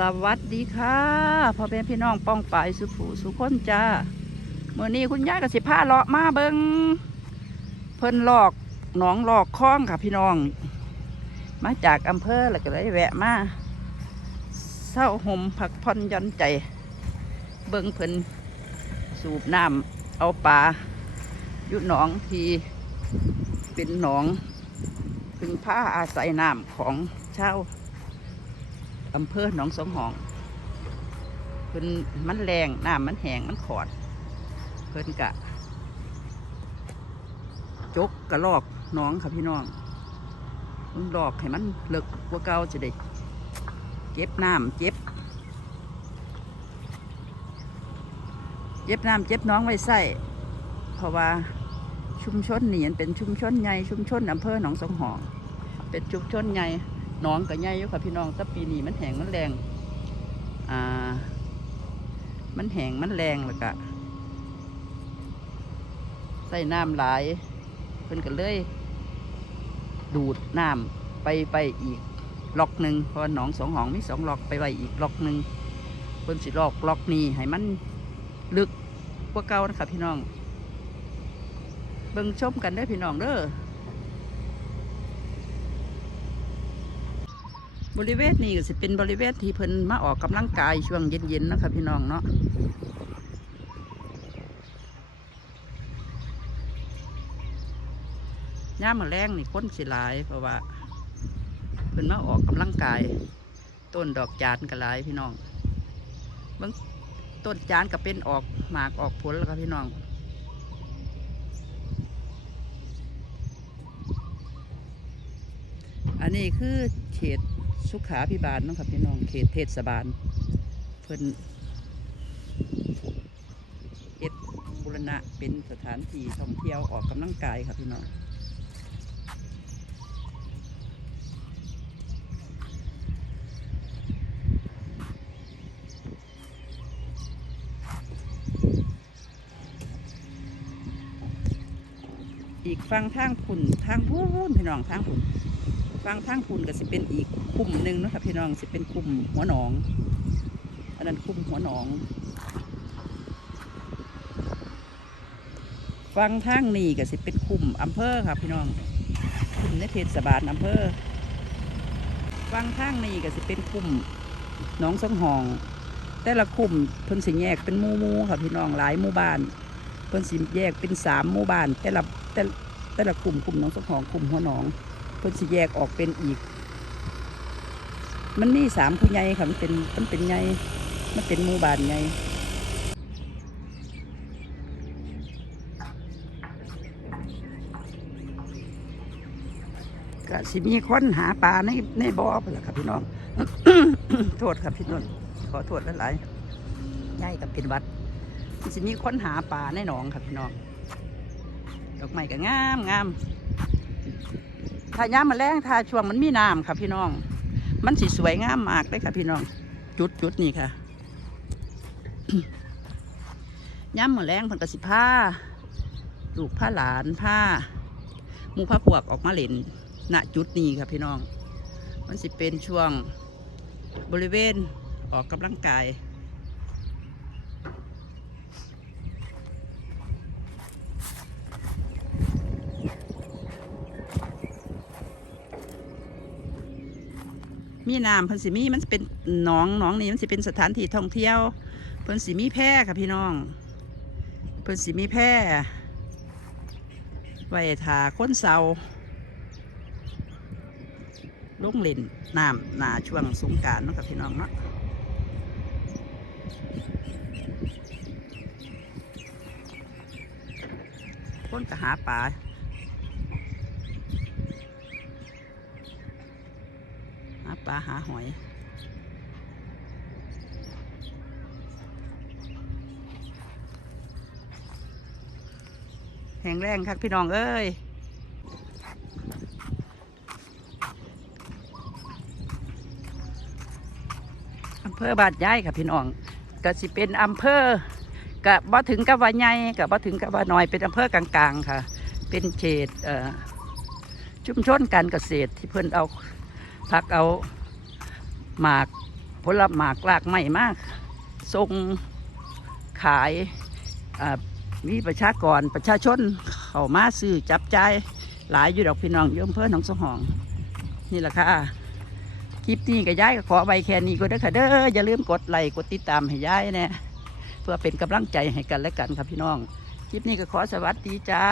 สวัสดีค่ะพ่อแม่พี่น้องป้องปายสุผูสุคนจ้าเมื่อนี้คุณยายกับสิผ้าเลาะมาเบิงเพิ่นหลอกหนองหลอกคล้องค่ะพี่น้อง มาจากอำเภอแล้วก็เลยแวะมาเศร้าห่มผักผ่อนย่อนใจ เบิงเพิ่นสูบน้ำเอาปลายู่หนองทีเป็นหนอง พึ่งผ้าอาศัยน้ำของชาว อำเภอหนองสองหองเพิ่นมันแรงน้ำมันแห้งมันขอด เพิ่นกะ จกกระลอกน้องค่ะพี่น้องมันลอกให้มันเลิกกว่าเก่าจะได้เจ็บน้ำเจ็บเจ็บน้ำเจ็บน้องไว้ใส่เพราะว่าชุมชนนี่มันเป็นชุมชนใหญ่ชุมชนอำเภอหนองสองหอง เป็นชุมชนใหญ่ น้องก็ใหญ่อยู่ค่ะพี่น้องแต่ปีนี้มันแห้งมันแรง อ่า มันแห้งมันแรงแล้วก็ใส่น้ำหลาย เพิ่นก็เลย ดูดน้ำไปไปอีกล็อกหนึ่งเพราะว่าหนองสองหองมีสองล็อกไปไว้อีกล็อกหนึ่งเพิ่นสิลอกล็อกนี้ให้มันลึกกว่าเก่านะคะพี่น้อง เบิ่งชมกันเด้พี่น้องเด้อ บริเวณนี้ก็สิเป็นบริเวณที่เพิ่นมาออกกำลังกายช่วงเย็นๆนะคะพี่น้องเนาะย่ามาแรงนี่ค้นสิหลายเพราะว่า เพิ่นมาออกกำลังกาย ต้นดอกจานก็หลายพี่น้องบิ่งต้นจานก็เป็นออกหมากออกผลแล้วครับพี่น้องอันนี้คือเขต สุขาพิบาลเนาะครับพี่น้องเขตเทศบาล เพิ่นเฮ็ดบุรณะเป็นสถานที่ท่องเที่ยวออกกำลังกายครับพี่น้องอีกฟังทางพุ่นทางพูนพี่น้องทางพุ่น ฟังทางพุ่นก็สิเป็นอีกกลุ่มหนึ่งนะครับพี่น้องสิเป็นกลุ่มหัวหนอง อันนั้นกลุ่มหัวหนองฟังทางนี้ก็สิเป็นกลุ่มอำเภอครับพี่น้องกลุ่มในเทศบาลอำเภอฟังทางนี้ก็สิเป็นกลุ่มหนองสังหอง แต่ละกลุ่มเพิ่นสิแยกเป็นมู่มู่ครับพี่น้องหลายหมู่บ้านเพิ่นสิแยกเป็นสามหมู่บ้านแต่ละแต่แต่ละกลุ่มกลุ่มหนองสังหองกลุ่มหัวหนอง พิ่นสิแยกออกเป็นอีก มันมีสามผู้ใหญ่ค่ะมันเป็นมันเป็นใหญ่มันเป็นหมู่บ้านใหญ่ก็สิมีคนหาปลาในในบ่อไปแหละครับพี่น้อง โทษครับพี่น้องขอโทษหลายๆใหญ่กับเป็นวัดสิมีคนหาปลาในหนองครับพี่น้อง ดอกไม้ก็งามงาม ถ้าย้ำมาแรงถ้าช่วงมันมีน้ำค่ะพี่น้อง มันสิสวยงามมากเลยค่ะ พี่น้อง จุดจุดนี่ค่ะย้ำมาแรงเพันกระสิผ้าลูกผ้าหลานผ้ามูผ้าพวกออกมาเล่นณจุดนี้ค่ะพี่น้อง มันสิเป็นช่วงบริเวณออกกำลังกาย มีน้ำเพิ่นสิมีมันเป็นหนองหนองนี่มันสิเป็นสถานที่ท่องเที่ยวเพิ่นสิมีแพร่ค่ะพี่น้องเพิ่นสิมีแพร่ไว้ถาค้นเสาลุงเล่นน้ำหนาช่วงสงการนาะค่ะพี่น้องเนาะคนก็หาปลา หา ปลาหาหอย แห้งแรงครับพี่น้องเอ้ยอำเภอบาดย้ายครับพี่น้องก็สิเป็นอำเภอกับบ่ถึงกับว่าใหญ่กับบ่ถึงกับว่าน้อยเป็นอำเภอกลางๆค่ะ เป็นเขตชุมชนการเกษตรที่เพิ่นเอา พักเอาหมากผลหมากลากไม้มากทรงขายมีประชากรประชาชนเข้ามาซื้อจับจ่ายหลายอยู่ดอกพี่น้องอยมเพื่อนน้องสหอง นี่แหละค่ะคลิปนี้กับย้ายก็ขอไว้แค่นี้ก็ได้ค่ะเด้ออย่าลืมกดไลค์กดติดตามให้ย้ายนะเพื่อเป็นกำลังใจให้กันและกันครับพี่น้อง คลิปนี้ก็ขอสวัสดีจ้า